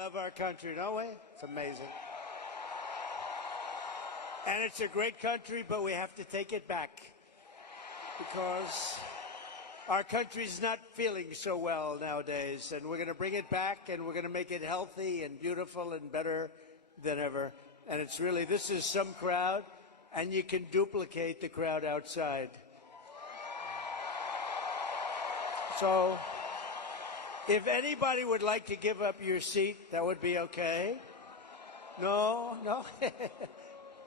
love our country, don't we? It's amazing. And it's a great country, but we have to take it back because our country's not feeling so well nowadays, and we're going to bring it back, and we're going to make it healthy and beautiful and better than ever. And it's really, this is some crowd, and you can duplicate the crowd outside. So if anybody would like to give up your seat, that would be okay. No? No?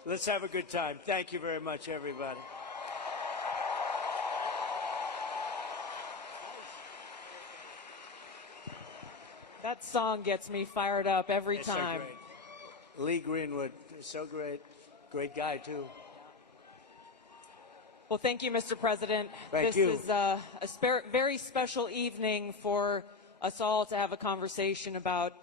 Let's have a good time. Thank you very much, everybody. That song gets me fired up every time. So great. Lee Greenwood, so great. Great guy, too. Well, thank you, Mr. President. Thank you. This is a very special evening for us all to have a conversation about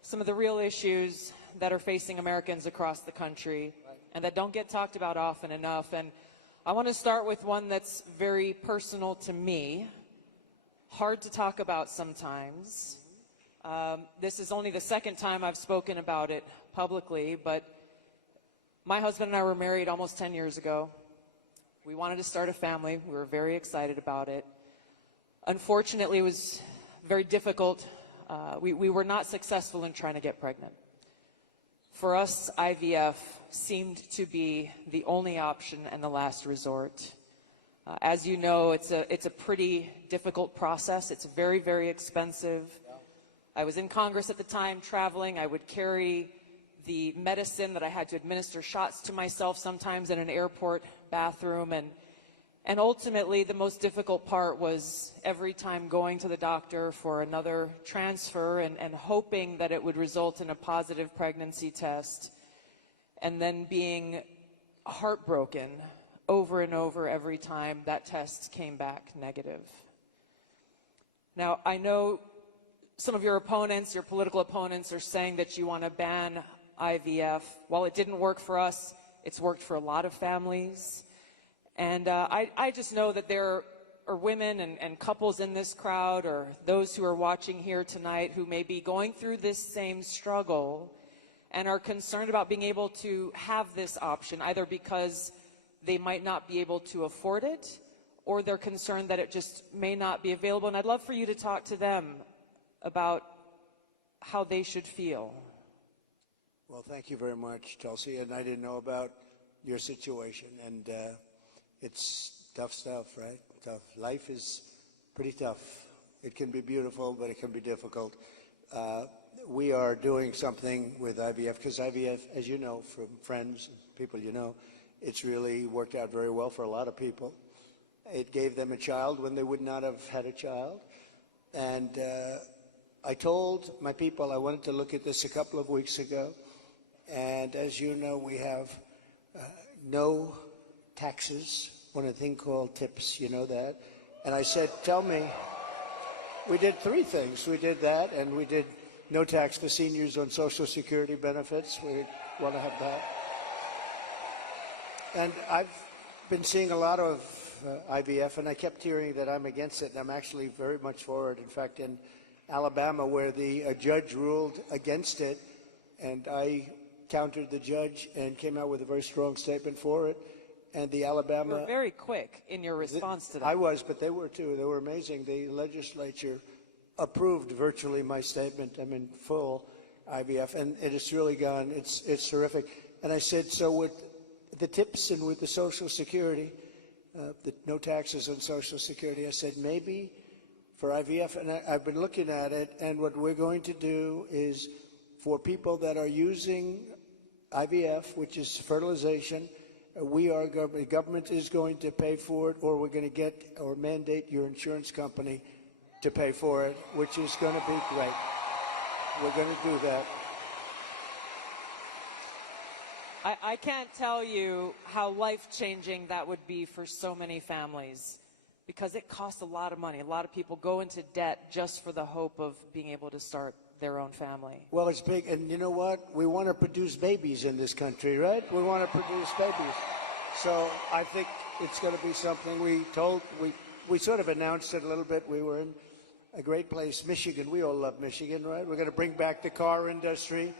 some of the real issues that are facing Americans across the country and that don't get talked about often enough. And I want to start with one that's very personal to me, hard to talk about sometimes. This is only the second time I've spoken about it publicly, but my husband and I were married almost 10 years ago. We wanted to start a family. We were very excited about it. Unfortunately, it was very difficult. We were not successful in trying to get pregnant. For us, IVF seemed to be the only option and the last resort. As you know, it's a pretty difficult process. It's very, very expensive. I was in Congress at the time, traveling. I would carry the medicine that I had to administer shots to myself sometimes in an airport bathroom. And ultimately, the most difficult part was every time going to the doctor for another transfer and hoping that it would result in a positive pregnancy test, and then being heartbroken over and over every time that test came back negative. Now, I know some of your opponents, your political opponents, are saying that you want to ban IVF. While it didn't work for us, it's worked for a lot of families. And I just know that there are women and couples in this crowd, or those who are watching here tonight, who may be going through this same struggle and are concerned about being able to have this option, either because they might not be able to afford it, or they're concerned that it just may not be available. And I'd love for you to talk to them about how they should feel. Well, thank you very much, Tulsi. And I didn't know about your situation. And it's tough stuff, right? Tough. Life is pretty tough. It can be beautiful, but it can be difficult. We are doing something with IVF, because IVF, as you know from friends and people you know, it's really worked out very well for a lot of people. It gave them a child when they would not have had a child. And I told my people I wanted to look at this a couple of weeks ago. And as you know, we have no taxes on a thing called tips, you know that? And I said, tell me, we did three things. We did that, and we did no tax for seniors on Social Security benefits. We want to have that. And I've been seeing a lot of IVF, and I kept hearing that I'm against it, and I'm actually very much for it. In fact, in Alabama, where the judge ruled against it, and I countered the judge and came out with a very strong statement for it. And the Alabama... You were very quick in your response to that. I was, but they were too. They were amazing. The legislature approved virtually my statement. I'm in full IVF, and it has really gone. It's terrific. And I said, so with the tips and with the Social Security, the no taxes on Social Security, I said maybe for IVF, and I've been looking at it, and what we're going to do is for people that are using IVF, which is fertilization, the government is going to pay for it, or we're going to get or mandate your insurance company to pay for it, which is going to be great. We're going to do that. I can't tell you how life-changing that would be for so many families, because it costs a lot of money. A lot of people go into debt just for the hope of being able to start their own family. Well, it's big, and you know what? We want to produce babies in this country, right? We want to produce babies. So I think it's going to be something we sort of announced it a little bit. We were in a great place, Michigan. We all love Michigan, right? We're going to bring back the car industry,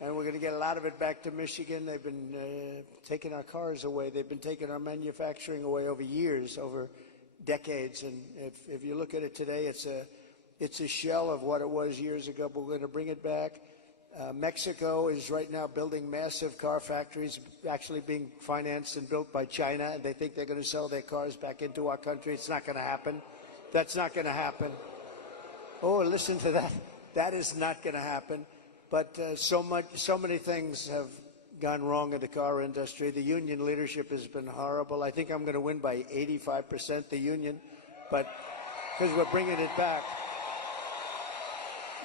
and we're going to get a lot of it back to Michigan. They've been taking our cars away. They've been taking our manufacturing away over years, over decades. And if you look at it today, it's a shell of what it was years ago, but we're going to bring it back. Mexico is right now building massive car factories, actually being financed and built by China, and they think they're going to sell their cars back into our country. It's not going to happen. That's not going to happen. Oh, listen to that. That is not going to happen. But so many things have gone wrong in the car industry. The union leadership has been horrible. I think I'm going to win by 85%, the union, but because we're bringing it back.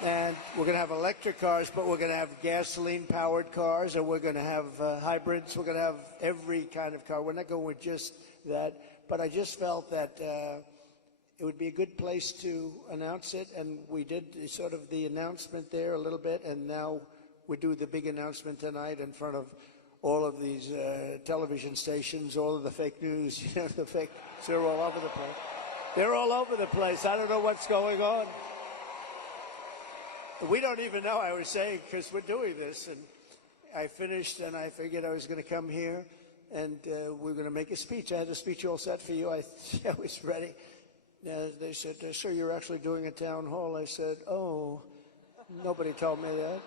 And we're going to have electric cars, but we're going to have gasoline-powered cars, and we're going to have hybrids. We're going to have every kind of car. We're not going with just that. But I just felt that it would be a good place to announce it, and we did sort of the announcement there a little bit, and now we do the big announcement tonight in front of all of these television stations, all of the fake news, the fake, they're all over the place. They're all over the place. I don't know what's going on. We don't even know, I was saying, because we're doing this, and I finished, and I figured I was going to come here, and we're going to make a speech. I had a speech all set for you. I was ready. They said, sir, you're actually doing a town hall. I said, oh, nobody told me that.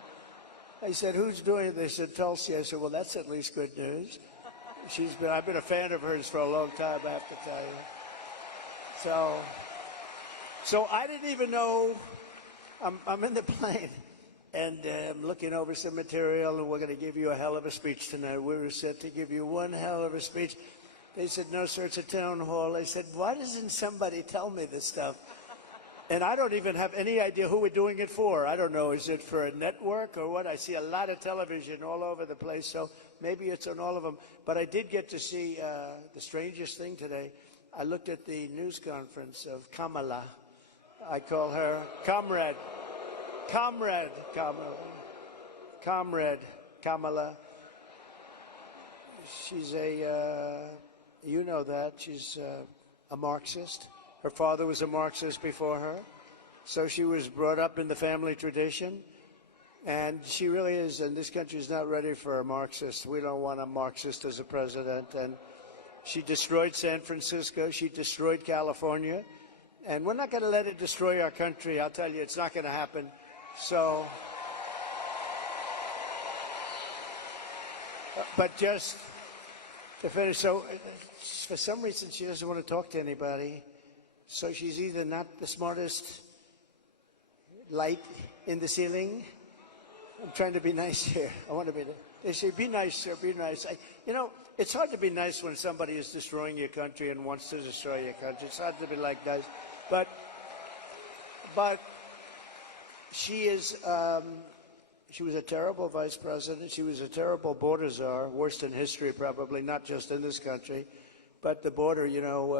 I said, who's doing it? They said, Tulsi. I said, well, that's at least good news. I've been a fan of hers for a long time, I have to tell you. So I didn't even know. I'm in the plane, and I'm looking over some material, and we're going to give you a hell of a speech tonight. We were set to give you one hell of a speech. They said, no, sir, it's a town hall. I said, why doesn't somebody tell me this stuff? And I don't even have any idea who we're doing it for. I don't know. Is it for a network or what? I see a lot of television all over the place, so maybe it's on all of them. But I did get to see the strangest thing today. I looked at the news conference of Kamala. I call her Comrade Kamala. She's you know that, she's a Marxist. Her father was a Marxist before her, so she was brought up in the family tradition, and she really is, and this country is not ready for a Marxist. We don't want a Marxist as a president, and she destroyed San Francisco, she destroyed California, and we're not going to let it destroy our country. I'll tell you, it's not going to happen. So, but just to finish, so for some reason she doesn't want to talk to anybody. So she's either not the smartest light in the ceiling. I'm trying to be nice here. I want to be. They say, be nice, sir, be nice. It's hard to be nice when somebody is destroying your country and wants to destroy your country. It's hard to be like nice. But she is, she was a terrible vice president. She was a terrible border czar, worst in history probably, not just in this country. But the border,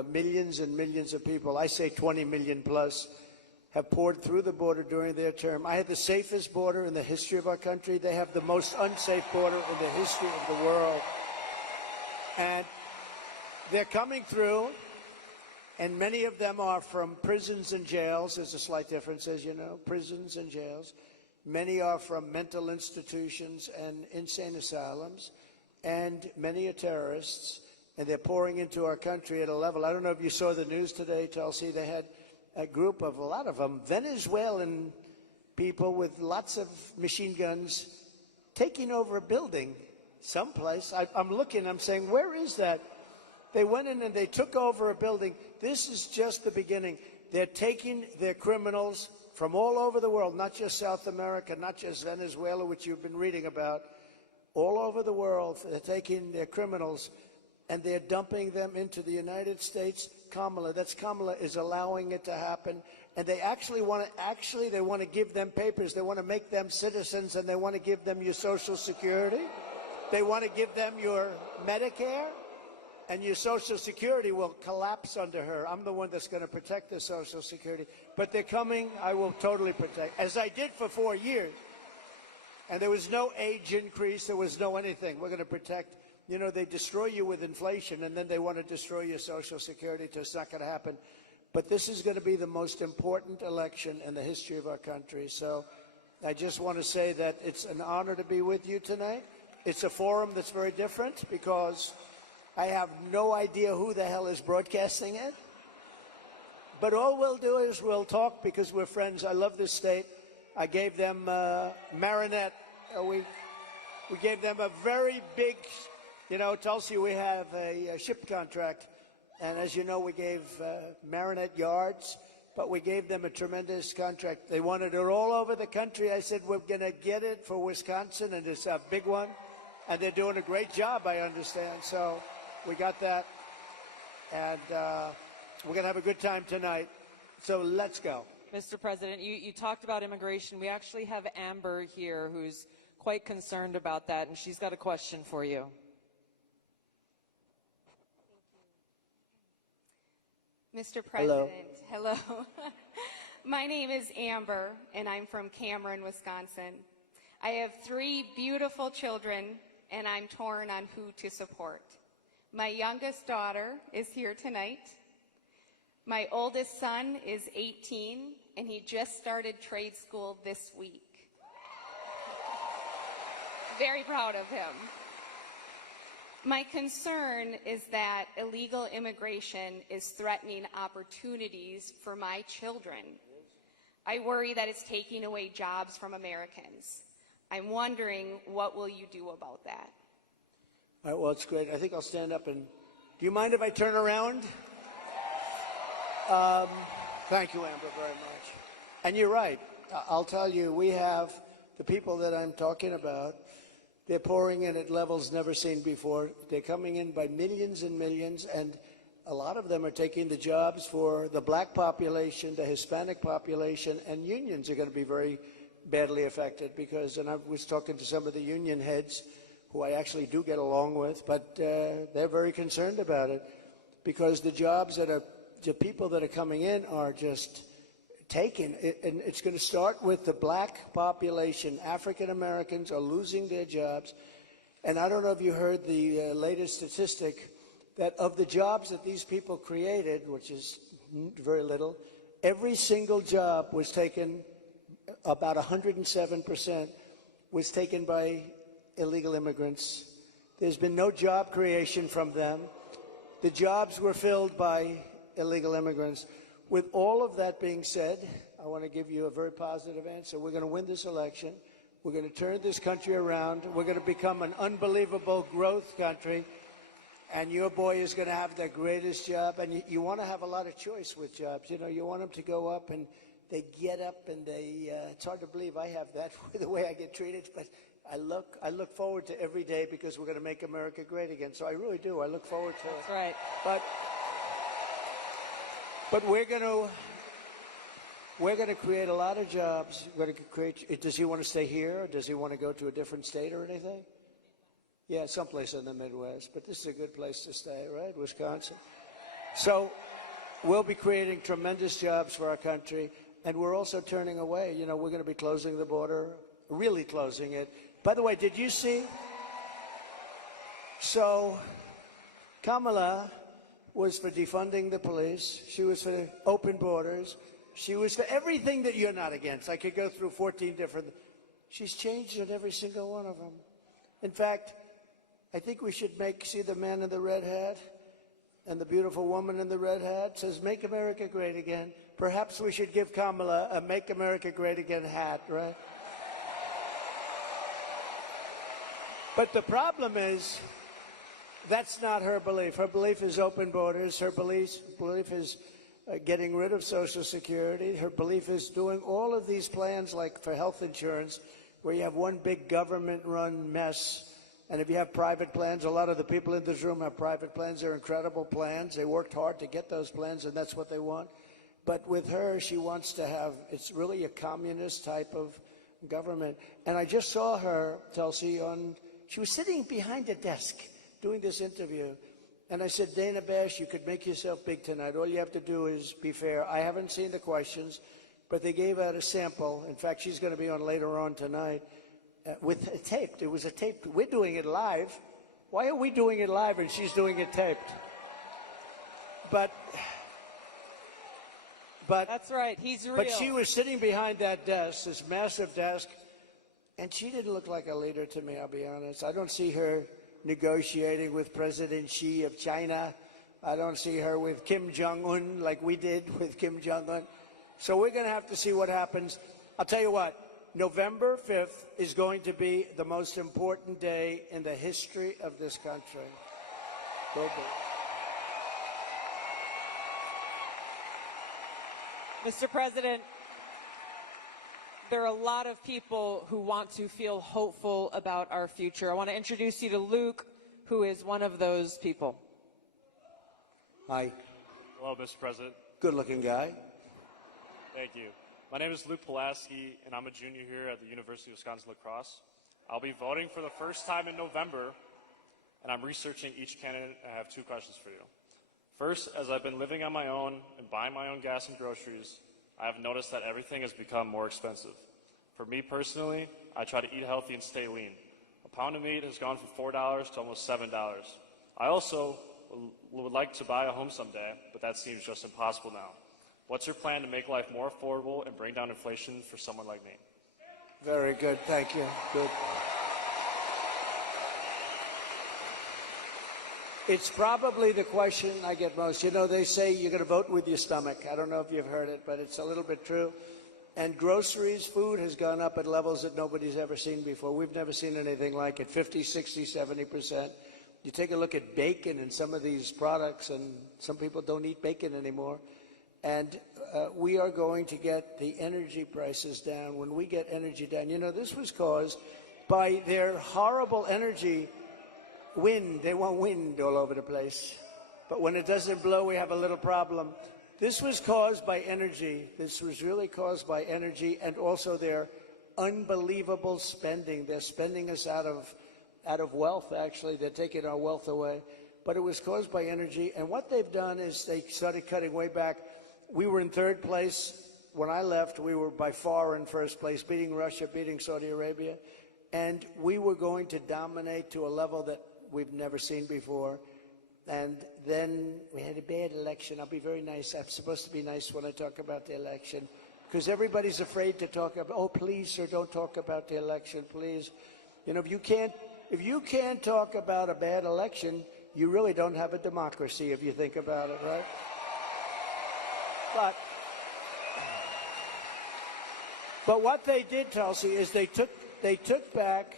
millions and millions of people, I say 20 million plus, have poured through the border during their term. I had the safest border in the history of our country. They have the most unsafe border in the history of the world. And they're coming through, and many of them are from prisons and jails. There's a slight difference, as you know, prisons and jails. Many are from mental institutions and insane asylums, and many are terrorists, and they're pouring into our country at a level. I don't know if you saw the news today, Tulsi. They had a group of, a lot of them, Venezuelan people with lots of machine guns taking over a building someplace. I'm looking, I'm saying, where is that? They went in and they took over a building. This is just the beginning. They're taking their criminals from all over the world, not just South America, not just Venezuela, which you've been reading about, all over the world. They're taking their criminals and they're dumping them into the United States. Kamala is allowing it to happen. And they actually want to give them papers. They want to make them citizens, and they want to give them your Social Security. They want to give them your Medicare, and your Social Security will collapse under her. I'm the one that's going to protect the Social Security. But they're coming, I will totally protect, as I did for 4 years. And there was no age increase, there was no anything. We're going to protect. They destroy you with inflation, and then they want to destroy your Social Security, so it's not going to happen. But this is going to be the most important election in the history of our country. So I just want to say that it's an honor to be with you tonight. It's a forum that's very different because I have no idea who the hell is broadcasting it. But all we'll do is we'll talk because we're friends. I love this state. I gave them Marinette. We gave them a very big, Tulsi, we have a ship contract. And as you know, we gave Marinette yards, but we gave them a tremendous contract. They wanted it all over the country. I said, we're going to get it for Wisconsin, and it's a big one. And they're doing a great job, I understand. So we got that. And we're going to have a good time tonight. So let's go. Mr. President, you talked about immigration. We actually have Amber here who's quite concerned about that, and she's got a question for you. Mr. President, hello. My name is Amber, and I'm from Cameron, Wisconsin. I have 3 beautiful children, and I'm torn on who to support. My youngest daughter is here tonight. My oldest son is 18, and he just started trade school this week. Very proud of him. My concern is that illegal immigration is threatening opportunities for my children. I worry that it's taking away jobs from Americans. I'm wondering, what will you do about that? All right, well, it's great. I think I'll stand up and... Do you mind if I turn around? Thank you, Amber, very much. And you're right. I'll tell you, we have the people that I'm talking about. They're pouring in at levels never seen before. They're coming in by millions and millions, and a lot of them are taking the jobs for the black population, the Hispanic population, and unions are going to be very badly affected because, and I was talking to some of the union heads who I actually do get along with, but they're very concerned about it because the jobs that are, the people that are coming in are just taken, and it's going to start with the black population. African Americans are losing their jobs, and I don't know if you heard the latest statistic that of the jobs that these people created, which is very little, every single job was taken, about 107% was taken by illegal immigrants. There's been no job creation from them. The jobs were filled by illegal immigrants. With all of that being said, I want to give you a very positive answer. We're going to win this election. We're going to turn this country around. We're going to become an unbelievable growth country. And your boy is going to have the greatest job. And you want to have a lot of choice with jobs. You want them to go up and they get up and they, it's hard to believe I have that the way I get treated. But I look forward to every day because we're going to make America great again. So I really do. I look forward to it. That's right. But we're going to create a lot of jobs. We're going to create. Does he want to stay here? Or does he want to go to a different state or anything? Yeah, someplace in the Midwest. But this is a good place to stay, right? Wisconsin. So we'll be creating tremendous jobs for our country, and we're also turning away. We're going to be closing the border, really closing it. By the way, did you see? So Kamala was for defunding the police. She was for open borders. She was for everything that you're not against. I could go through 14 different. She's changed on every single one of them. In fact, I think we should see the man in the red hat and the beautiful woman in the red hat says, "Make America Great Again." Perhaps we should give Kamala a "Make America Great Again" hat, right? But the problem is, that's not her belief. Her belief is open borders. Her belief is getting rid of Social Security. Her belief is doing all of these plans like for health insurance where you have one big government-run mess. And if you have private plans, a lot of the people in this room have private plans. They're incredible plans. They worked hard to get those plans, and that's what they want. But with her, she wants to have, it's really a communist type of government. And I just saw her, Tulsi, she was sitting behind a desk doing this interview, and I said, "Dana Bash, you could make yourself big tonight. All you have to do is be fair." I haven't seen the questions, but they gave out a sample. In fact, she's going to be on later on tonight with a taped. It was a taped. We're doing it live. Why are we doing it live and she's doing it taped? But But That's right. He's real. But she was sitting behind that desk, this massive desk, and she didn't look like a leader to me, I'll be honest. I don't see her negotiating with President Xi of China. I don't see her with Kim Jong-un like we did with Kim Jong-un. So we're going to have to see what happens. I'll tell you what, November 5th is going to be the most important day in the history of this country. Will be. Mr. President, there are a lot of people who want to feel hopeful about our future. I want to introduce you to Luke, who is one of those people. Hi. Hello, Mr. President. Good-looking guy. Thank you. My name is Luke Pulaski, and I'm a junior here at the University of Wisconsin-La Crosse. I'll be voting for the first time in November, and I'm researching each candidate. I have two questions for you. First, as I've been living on my own and buying my own gas and groceries, I have noticed that everything has become more expensive. For me personally, I try to eat healthy and stay lean. A pound of meat has gone from $4 to almost $7. I also would like to buy a home someday, but that seems just impossible now. What's your plan to make life more affordable and bring down inflation for someone like me? Very good. Thank you. Good. It's probably the question I get most. You know, they say you're going to vote with your stomach. I don't know if you've heard it, but it's a little bit true. And groceries, food has gone up at levels that nobody's ever seen before. We've never seen anything like it, 50, 60, 70%. You take a look at bacon and some of these products, and some people don't eat bacon anymore. And we are going to get the energy prices down. When we get energy down, you know, this was caused by their horrible energy wind. They want wind all over the place. But when it doesn't blow, we have a little problem. This was caused by energy. This was really caused by energy and also their unbelievable spending. They're spending us out of wealth, actually. They're taking our wealth away. But it was caused by energy. And what they've done is they started cutting way back. We were in third place. When I left, we were by far in first place, beating Russia, beating Saudi Arabia. And we were going to dominate to a level that we've never seen before. And then we had a bad election. I'll be very nice. I'm supposed to be nice when I talk about the election, because everybody's afraid to talk about, oh, please, sir, don't talk about the election, please. You know, if you can't talk about a bad election, you really don't have a democracy if you think about it, right? But what they did, Tulsi, is they took back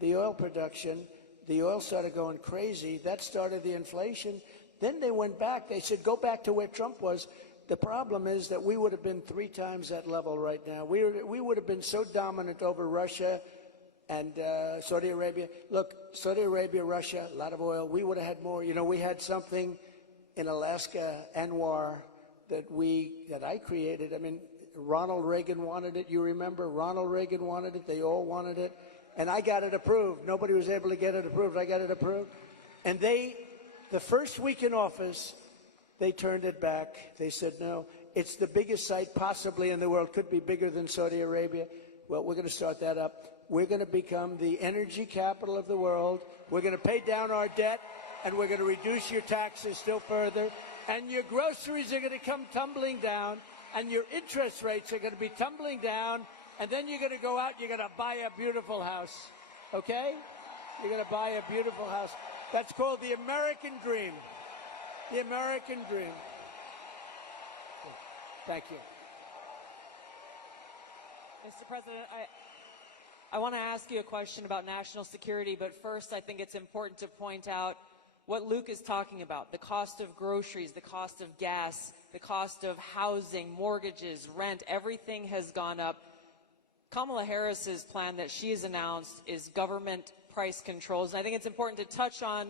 the oil production. The oil started going crazy. That started the inflation. Then they went back. They said, go back to where Trump was. The problem is that we would have been 3 times that level right now. We would have been so dominant over Russia and Saudi Arabia. Look, Saudi Arabia, Russia, a lot of oil. We would have had more. You know, we had something in Alaska, Anwar, that I created. I mean, Ronald Reagan wanted it. You remember? Ronald Reagan wanted it. They all wanted it. And I got it approved. Nobody was able to get it approved. I got it approved. And the first week in office, they turned it back. They said, no, it's the biggest site possibly in the world. Could be bigger than Saudi Arabia. Well, we're going to start that up. We're going to become the energy capital of the world. We're going to pay down our debt, and we're going to reduce your taxes still further. And your groceries are going to come tumbling down, and your interest rates are going to be tumbling down. And then you're going to go out, you're going to buy a beautiful house, okay? You're going to buy a beautiful house. That's called the American dream. The American dream. Thank you. Mr. President, I want to ask you a question about national security, but first I think it's important to point out what Luke is talking about, the cost of groceries, the cost of gas, the cost of housing, mortgages, rent, everything has gone up. Kamala Harris's plan that she has announced is government price controls. And I think it's important to touch on,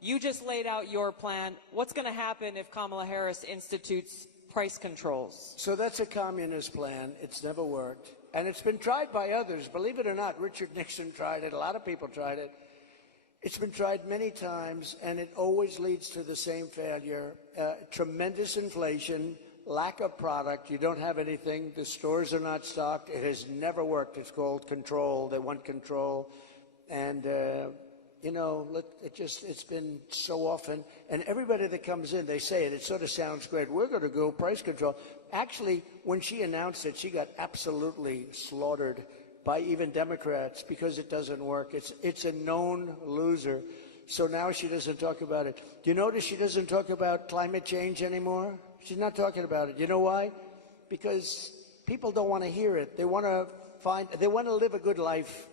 you just laid out your plan. What's going to happen if Kamala Harris institutes price controls? So that's a communist plan. It's never worked. And it's been tried by others. Believe it or not, Richard Nixon tried it. A lot of people tried it. It's been tried many times, and it always leads to the same failure. Tremendous inflation, lack of product, you don't have anything, the stores are not stocked, it has never worked. It's called control. They want control. And you know, look, it's been so often, and everybody that comes in, they say it, it sort of sounds great. We're going to go price control. Actually, when she announced it, she got absolutely slaughtered by even Democrats because it doesn't work. It's a known loser. So now she doesn't talk about it. Do you notice she doesn't talk about climate change anymore? She's not talking about it. You know why? Because people don't want to hear it. They want to live a good life.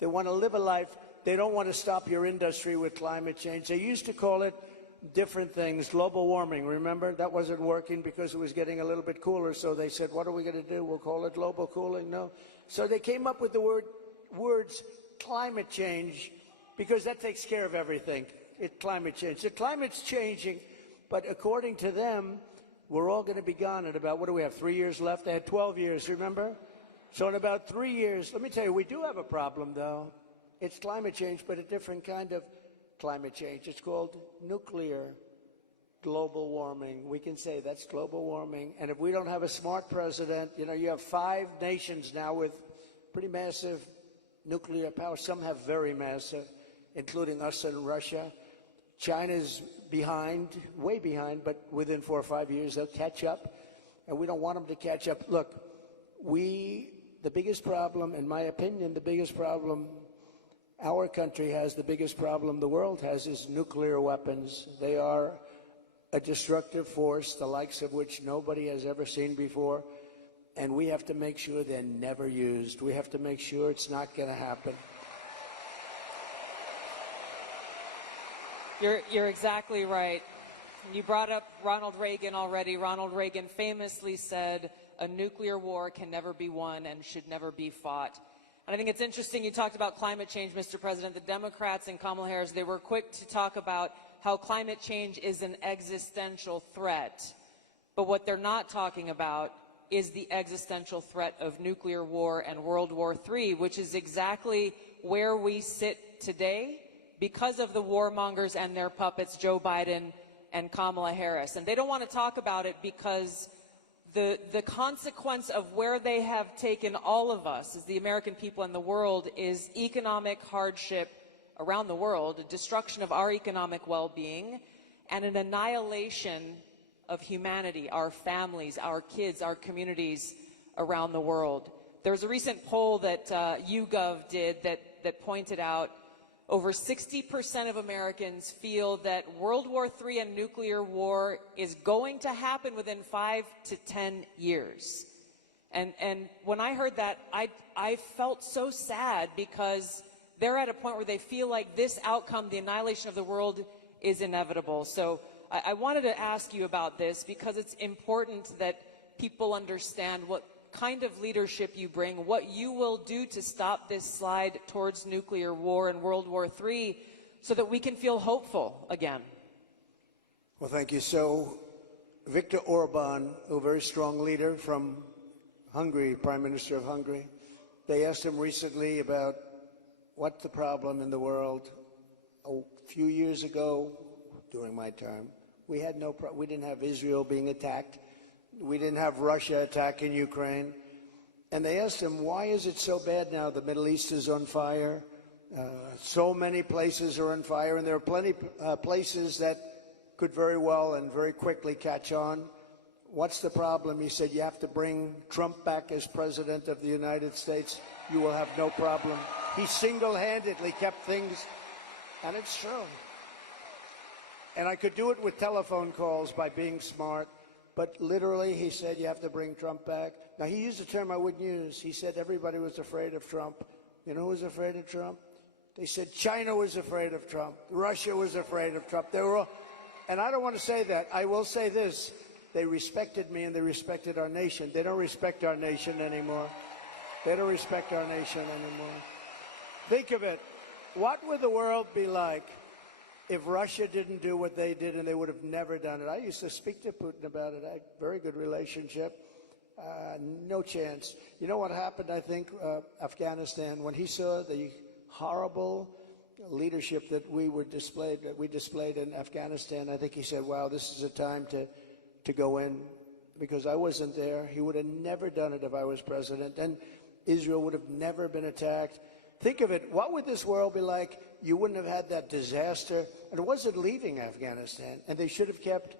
They want to live a life. They don't want to stop your industry with climate change. They used to call it different things, global warming. Remember? That wasn't working because it was getting a little bit cooler. So they said, what are we going to do? We'll call it global cooling? No. So they came up with the words climate change because that takes care of everything. Climate change. The climate's changing, but according to them, we're all going to be gone in about, what do we have, 3 years left? They had 12 years, remember? So in about 3 years, let me tell you, we do have a problem, though. It's climate change, but a different kind of climate change. It's called nuclear global warming. We can say that's global warming. And if we don't have a smart president, you know, you have 5 nations now with pretty massive nuclear power. Some have very massive, including us and Russia. China's behind, way behind, but within 4 or 5 years, they'll catch up. And we don't want them to catch up. Look, the biggest problem, in my opinion, the biggest problem our country has, the biggest problem the world has, is nuclear weapons. They are a destructive force, the likes of which nobody has ever seen before. And we have to make sure they're never used. We have to make sure it's not going to happen. You're exactly right. You brought up Ronald Reagan already. Ronald Reagan famously said, a nuclear war can never be won and should never be fought. And I think it's interesting you talked about climate change, Mr. President. The Democrats and Kamala Harris, they were quick to talk about how climate change is an existential threat. But what they're not talking about is the existential threat of nuclear war and World War III, which is exactly where we sit today because of the warmongers and their puppets, Joe Biden and Kamala Harris. And they don't want to talk about it because the consequence of where they have taken all of us as the American people and the world is economic hardship around the world, a destruction of our economic well-being, and an annihilation of humanity, our families, our kids, our communities around the world. There was a recent poll that YouGov did that pointed out over 60% of Americans feel that World War III and nuclear war is going to happen within 5 to 10 years. And when I heard that, I felt so sad because they're at a point where they feel like this outcome, the annihilation of the world, is inevitable. So I wanted to ask you about this because it's important that people understand what kind of leadership you bring, what you will do to stop this slide towards nuclear war and World War III so that we can feel hopeful again. Well, thank you. So Viktor Orban, a very strong leader from Hungary, Prime Minister of Hungary, they asked him recently about what's the problem in the world. A few years ago, during my term, we didn't have Israel being attacked. We didn't have Russia attacking Ukraine. And they asked him, why is it so bad now? The Middle East is on fire. So many places are on fire, and there are plenty places that could very well and very quickly catch on. What's the problem? He said, you have to bring Trump back as president of the United States. You will have no problem. He single-handedly kept things, and it's true. And I could do it with telephone calls by being smart. But literally, he said, you have to bring Trump back. Now, he used a term I wouldn't use. He said everybody was afraid of Trump. You know who was afraid of Trump? They said China was afraid of Trump. Russia was afraid of Trump. They were all, and I don't want to say that. I will say this. They respected me and they respected our nation. They don't respect our nation anymore. They don't respect our nation anymore. Think of it. What would the world be like if Russia didn't do what they did, and they would have never done it? I used to speak to Putin about it. I had a very good relationship. No chance. You know what happened, I think, Afghanistan, when he saw the horrible leadership that we displayed in Afghanistan, I think he said, wow, this is a time to go in, because I wasn't there. He would have never done it if I was president. And Israel would have never been attacked. think of it, what would this world be like? You wouldn't have had that disaster. And it wasn't leaving Afghanistan. And they should have kept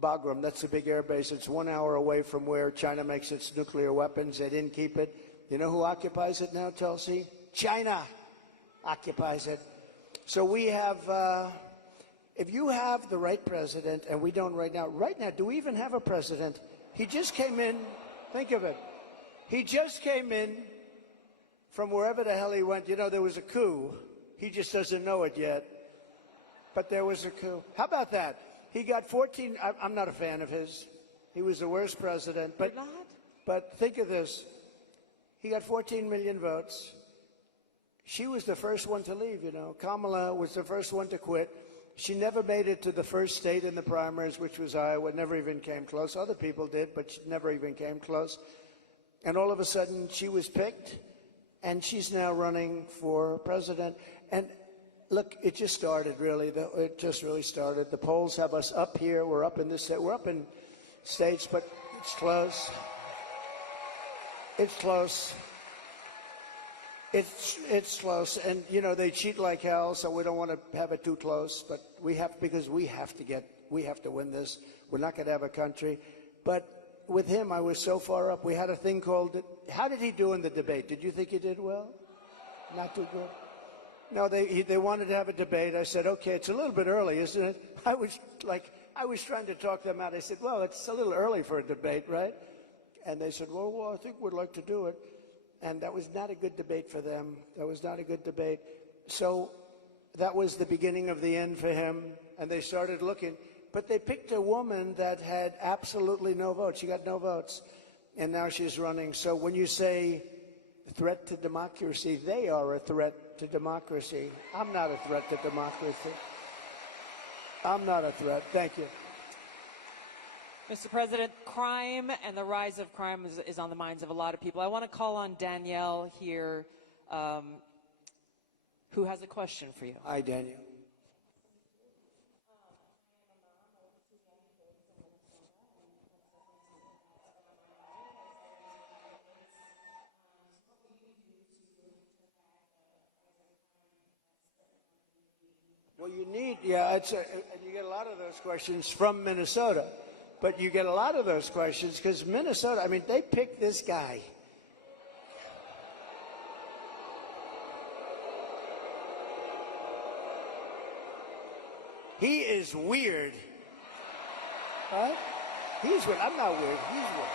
Bagram. That's a big air base. It's 1 hour away from where China makes its nuclear weapons. They didn't keep it. You know who occupies it now, Tulsi? China occupies it. So we have, if you have the right president, and we don't right now, do we even have a president? He just came in, think of it. He just came in from wherever the hell he went. You know, there was a coup. He just doesn't know it yet. But there was a coup. How about that? He got 14, I'm not a fan of his. He was the worst president. But think of this. He got 14 million votes. She was the first one to leave, you know. Kamala was the first one to quit. She never made it to the first state in the primaries, which was Iowa. Never even came close. Other people did, but she never even came close. And all of a sudden, she was picked, and she's now running for president. And look, it just started, really. It just really started. The polls have us up here. We're up in this. We're up in states, but it's close. It's close. It's close, and you know they cheat like hell, so we don't want to have it too close. But we have, because we have to win this. We're not going to have a country. But with him, I was so far up. We had a thing called. How did he do in the debate? Did you think he did well? Not too good. No, they wanted to have a debate. I said, okay, it's a little bit early, isn't it? I was trying to talk them out. I said, well, it's a little early for a debate, right? And they said, well, I think we'd like to do it. And that was not a good debate for them. That was not a good debate. So that was the beginning of the end for him. And they started looking. But they picked a woman that had absolutely no votes. She got no votes. And now she's running. So when you say threat to democracy, they are a threat to democracy. I'm not a threat to democracy. I'm not a threat. Thank you. Mr. President, crime and the rise of crime is on the minds of a lot of people. I want to call on Danielle here, who has a question for you. Hi, Danielle. Well, you need, and you get a lot of those questions from Minnesota. But you get a lot of those questions because Minnesota, I mean, they picked this guy. He is weird. Right? He's weird. I'm not weird. He's weird.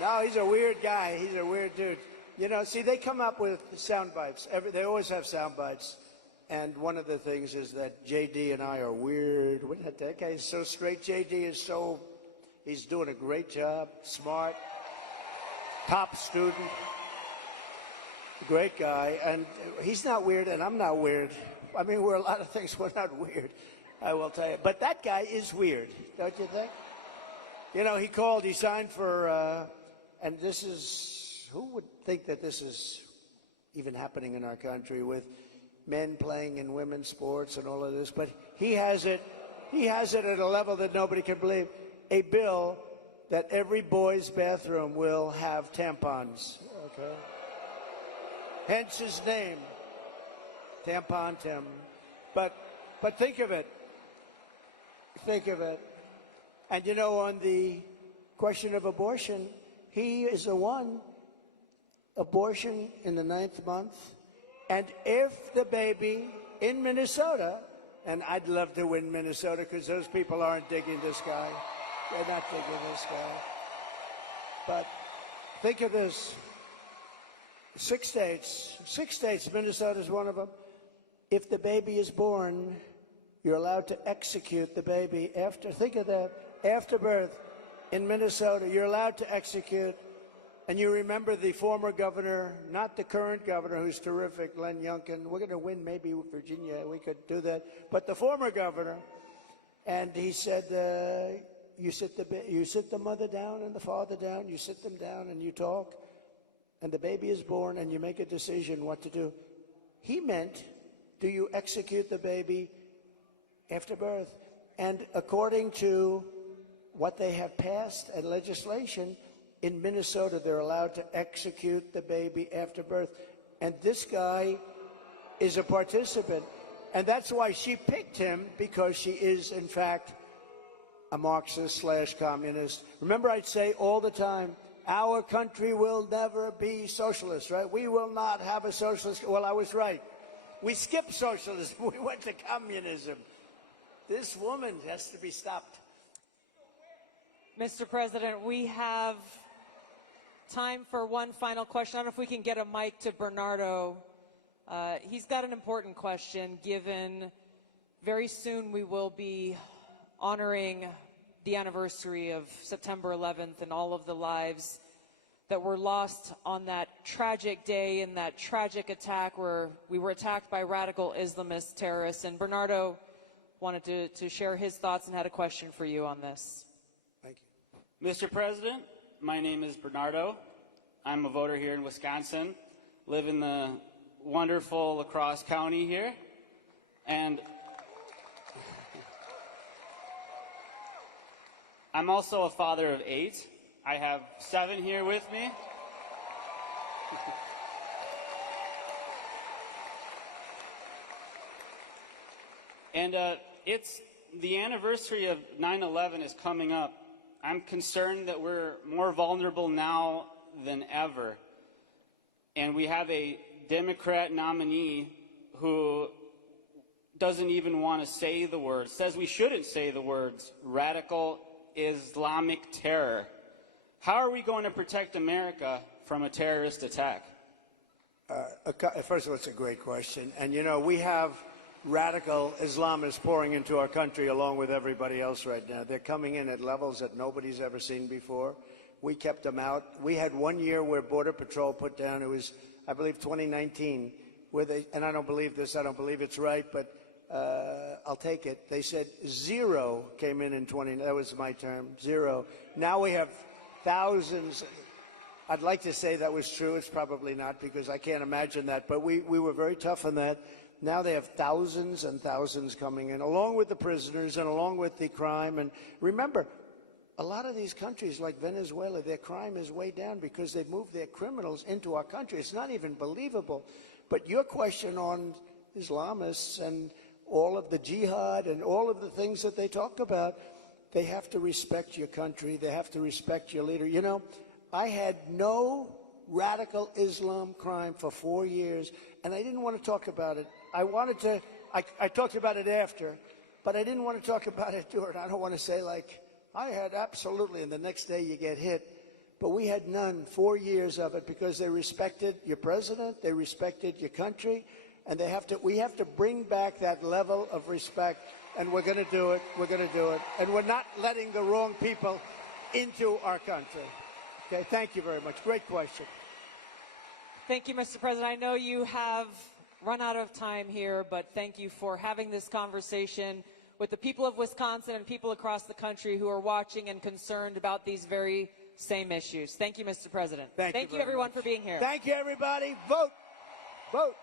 No, he's a weird guy. He's a weird dude. You know, see, they come up with sound bites. They always have sound bites. And one of the things is that J.D. and I are weird. That guy is so straight. J.D. is he's doing a great job, smart, top student, great guy. And he's not weird, and I'm not weird. I mean, we're a lot of things. We're not weird, I will tell you. But that guy is weird, don't you think? You know, he signed for, and this is, who would think that this is even happening in our country with men playing in women's sports and all of this? But he has it at a level that nobody can believe. A bill that every boy's bathroom will have tampons. Okay. Hence his name, Tampon Tim. But think of it. Think of it. And you know, on the question of abortion, he is the one. Abortion in the 9th month. And if the baby in Minnesota, and I'd love to win Minnesota because those people aren't digging this guy. They're not digging this guy. But think of this. 6 states, Minnesota's one of them. If the baby is born, you're allowed to execute the baby think of that, after birth in Minnesota, you're allowed to execute. And you remember the former governor, not the current governor, who's terrific, Glenn Youngkin. We're going to win maybe Virginia. We could do that. But the former governor, and he said, you sit the mother down and the father down. You sit them down and you talk. And the baby is born and you make a decision what to do. He meant, do you execute the baby after birth? And according to what they have passed and legislation in Minnesota. They're allowed to execute the baby after birth. And this guy is a participant. And that's why she picked him, because she is, in fact, a Marxist/communist. Remember, I'd say all the time, our country will never be socialist, right? We will not have a socialist. Well, I was right. We skipped socialism. We went to communism. This woman has to be stopped. Mr. President, we have time for one final question. I don't know if we can get a mic to Bernardo. He's got an important question, given very soon we will be honoring the anniversary of September 11th and all of the lives that were lost on that tragic day and that tragic attack where we were attacked by radical Islamist terrorists. And Bernardo wanted to share his thoughts and had a question for you on this. Thank you. Mr. President, my name is Bernardo. I'm a voter here in Wisconsin, live in the wonderful La Crosse County here, and I'm also a father of 8. I have 7 here with me. And it's the anniversary of 9/11 is coming up. I'm concerned that we're more vulnerable now than ever. And we have a Democrat nominee who doesn't even want to say the words, says we shouldn't say the words, radical Islamic terror. How are we going to protect America from a terrorist attack? First of all, it's a great question. And, you know, we have radical Islamists pouring into our country along with everybody else right now. They're coming in at levels that nobody's ever seen before. We kept them out. We had 1 year where Border Patrol put down, it was, I believe, 2019, where they, and I don't believe this, I don't believe it's right, but I'll take it. They said 0 came in 20, that was my term, 0. Now we have thousands. I'd like to say that was true. It's probably not, because I can't imagine that, but we were very tough on that. Now they have thousands and thousands coming in, along with the prisoners and along with the crime. And remember, a lot of these countries like Venezuela, their crime is way down because they've moved their criminals into our country. It's not even believable. But your question on Islamists and all of the jihad and all of the things that they talk about, they have to respect your country. They have to respect your leader. You know, I had no radical Islam crime for 4 years, and I didn't want to talk about it. I wanted to, I talked about it after, but I didn't want to talk about it during. I don't want to say like, I had absolutely, and the next day you get hit. But we had none, 4 years of it, because they respected your president, they respected your country, and they have to, we have to bring back that level of respect, and we're going to do it, we're going to do it. And we're not letting the wrong people into our country. Okay, thank you very much. Great question. Thank you, Mr. President. I know you have run out of time here, but thank you for having this conversation with the people of Wisconsin and people across the country who are watching and concerned about these very same issues. Thank you, Mr. President. Thank you everyone, for being here. Thank you, everybody. Vote. Vote.